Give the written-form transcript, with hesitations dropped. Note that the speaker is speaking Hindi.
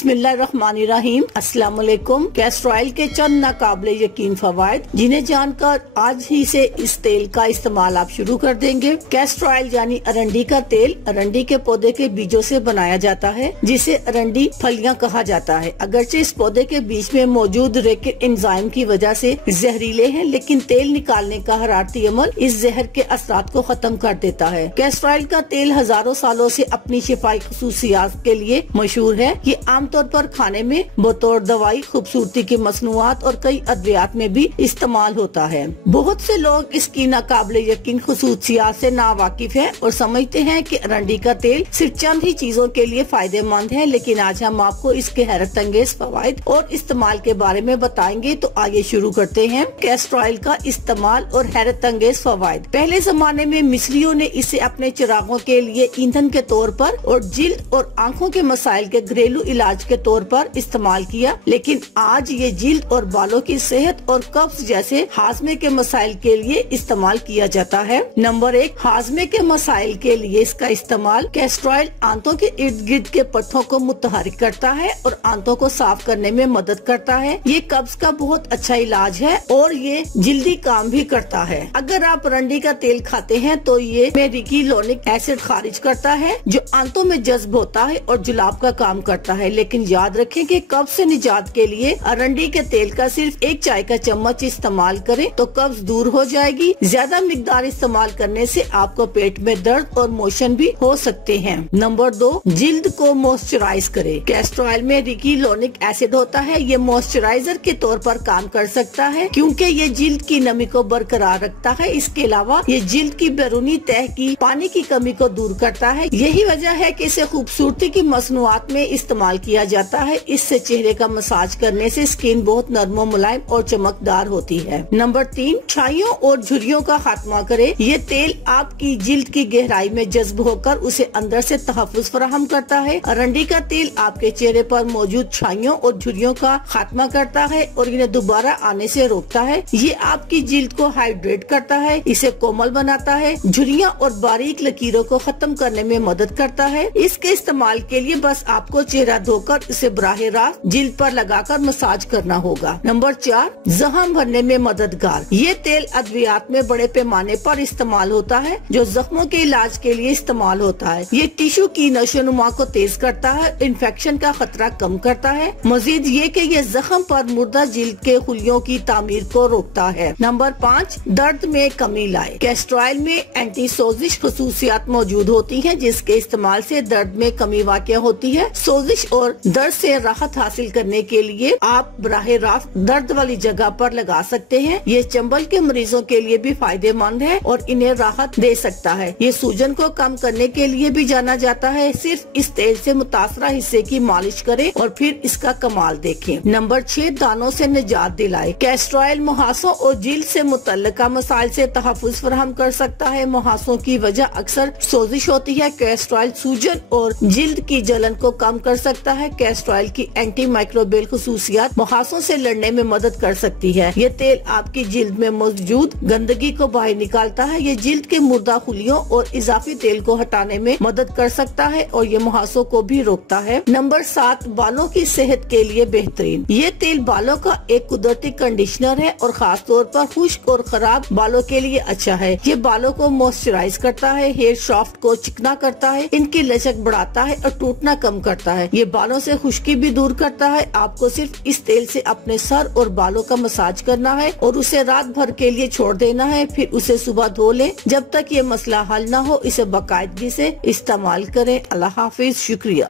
बिस्मिल्लाहिर्रहमानिर्रहीम। अस्सलाम वालेकुम। कैस्टर ऑयल के चंद नाकाबिले यकीन फवायद जिन्हें जानकर आज ही से इस तेल का इस्तेमाल आप शुरू कर देंगे। कैस्टर ऑयल यानी अरंडी का तेल अरंडी के पौधे के बीजों से बनाया जाता है, जिसे अरंडी फलियां कहा जाता है। अगरचे इस पौधे के बीच में मौजूद रेकिन एंजाइम की वजह से जहरीले हैं, लेकिन तेल निकालने का हरारती अमल इस जहर के असरात को खत्म कर देता है। कैस्टर ऑयल का तेल हजारों सालों से अपनी शिफाई खसूसियात के लिए मशहूर है। ये आमतौर पर खाने में बतौर दवाई, खूबसूरती की मसनूआत और कई अद्वियात में भी इस्तेमाल होता है। बहुत से लोग इसकी नाकाबिले यकीन खसूसियात से नावाकिफ है और समझते हैं कि अरंडी का तेल सिर्फ चंद ही चीजों के लिए फायदेमंद है, लेकिन आज हम आपको इसके हैरत अंगेज फवाइद और इस्तेमाल के बारे में बताएंगे। तो आइए शुरू करते हैं। कैस्टर ऑयल का इस्तेमाल और हैरत अंगेज फवाइद। पहले जमाने में मिस्रियों ने इसे अपने चिरागों के लिए ईंधन के तौर पर और जिल्द और आंखों के मसाइल के घरेलू इलाज के तौर पर इस्तेमाल किया, लेकिन आज ये जिल्द और बालों की सेहत और कब्ज जैसे हाजमे के मसाइल के लिए इस्तेमाल किया जाता है। नंबर 1, हाजमे के मसाइल के लिए इसका इस्तेमाल। कैस्टर ऑयल आंतों के इर्द गिर्द के पट्टों को मुतहरिक करता है और आंतों को साफ करने में मदद करता है। ये कब्ज का बहुत अच्छा इलाज है और ये जिल्दी काम भी करता है। अगर आप अरंडी का तेल खाते हैं तो ये मेरिकिलोनिक एसिड खारिज करता है, जो आंतों में जज्ब होता है और जुलाब का काम करता है। लेकिन याद रखें कि कब्ज से निजात के लिए अरंडी के तेल का सिर्फ 1 चाय का चम्मच इस्तेमाल करें तो कब्ज दूर हो जाएगी। ज्यादा मिकदार इस्तेमाल करने से आपको पेट में दर्द और मोशन भी हो सकते हैं। नंबर 2, जिल्द को मॉइस्चराइज करे। कैस्टर ऑयल में रिकिलोनिक एसिड होता है। ये मॉइस्चराइजर के तौर पर काम कर सकता है क्योंकि ये जिल्द की नमी को बरकरार रखता है। इसके अलावा ये जिल्द की बैरूनी तह की पानी की कमी को दूर करता है। यही वजह है कि इसे खूबसूरती की मसनूआत में इस्तेमाल किया जाता है। इससे चेहरे का मसाज करने से स्किन बहुत नरम और मुलायम और चमकदार होती है। नंबर 3, छाइयों और झुर्रियों का खात्मा करे। ये तेल आपकी जिल्द की गहराई में जज्ब होकर उसे अंदर से तहफ़्फ़ुज़ फराहम करता है। अरंडी का तेल आपके चेहरे पर मौजूद छाइयों और झुर्रियों का खात्मा करता है और इन्हें दोबारा आने से रोकता है। ये आपकी जिल्द को हाइड्रेट करता है, इसे कोमल बनाता है, झुर्रियाँ और बारीक लकीरों को खत्म करने में मदद करता है। इसके इस्तेमाल के लिए बस आपको चेहरा धोकर इसे बराह रास्त जिल्द पर लगाकर मसाज करना होगा। नंबर 4, जख्म भरने में मददगार। ये तेल अद्वियात में बड़े पैमाने पर इस्तेमाल होता है, जो जख्मों के इलाज के लिए इस्तेमाल होता है। ये टिश्यू की नशोनुमा को तेज करता है, इन्फेक्शन का खतरा कम करता है। मजीद ये कि ये जख्म पर मुर्दा जिल्द के खुलियों की तामीर को रोकता है। नंबर 5, दर्द में कमी लाए। कैस्टर ऑयल में एंटी सोजिश खसूसियात मौजूद होती हैं, जिसके इस्तेमाल से दर्द में कमी वाक़या होती है। सोजिश और दर्द से राहत हासिल करने के लिए आप बराह रास्त दर्द वाली जगह पर लगा सकते हैं। ये चंबल के मरीजों के लिए भी फायदेमंद है और इन्हें राहत दे सकता है। ये सूजन को कम करने के लिए भी जाना जाता है। सिर्फ इस तेल से मुतासरा हिस्से की मालिश करें और फिर इसका कमाल देखें। नंबर 6, दानों से निजात दिलाए। कैस्टर ऑयल मुहासों और जिल्द से मुतल्लिका मसाइल से तहफ़्फ़ुज़ फराहम कर सकता है। मुहासों की वजह अक्सर सोजिश होती है। कैस्टर ऑयल सूजन और जिल्द की जलन को कम कर सकता है। कैस्टर ऑयल की एंटी माइक्रोबियल खसूसियात मुहासों से लड़ने में मदद कर सकती है। ये तेल आपकी जिल्द में मौजूद गंदगी को बाहर निकालता है। ये जिल्द के मुर्दा खुलियों और इजाफी तेल को हटाने में मदद कर सकता है और ये मुहासों को भी रोकता है। नंबर 7, बालों की सेहत के लिए बेहतरीन। ये तेल बालों का एक कुदरती कंडीशनर है और खास तौर पर खुश्क और खराब बालों के लिए अच्छा है। ये बालों को मॉइस्चराइज करता है, हेयर शाफ्ट को चिकना करता है, इनकी लचक बढ़ाता है और टूटना कम करता है। ये बालों से खुश्की भी दूर करता है। आपको सिर्फ इस तेल से अपने सर और बालों का मसाज करना है और उसे रात भर के लिए छोड़ देना है, फिर उसे सुबह धो लें। जब तक ये मसला हल न हो इसे बाकायदगी से इस्तेमाल करें। अल्लाह हाफिज, शुक्रिया।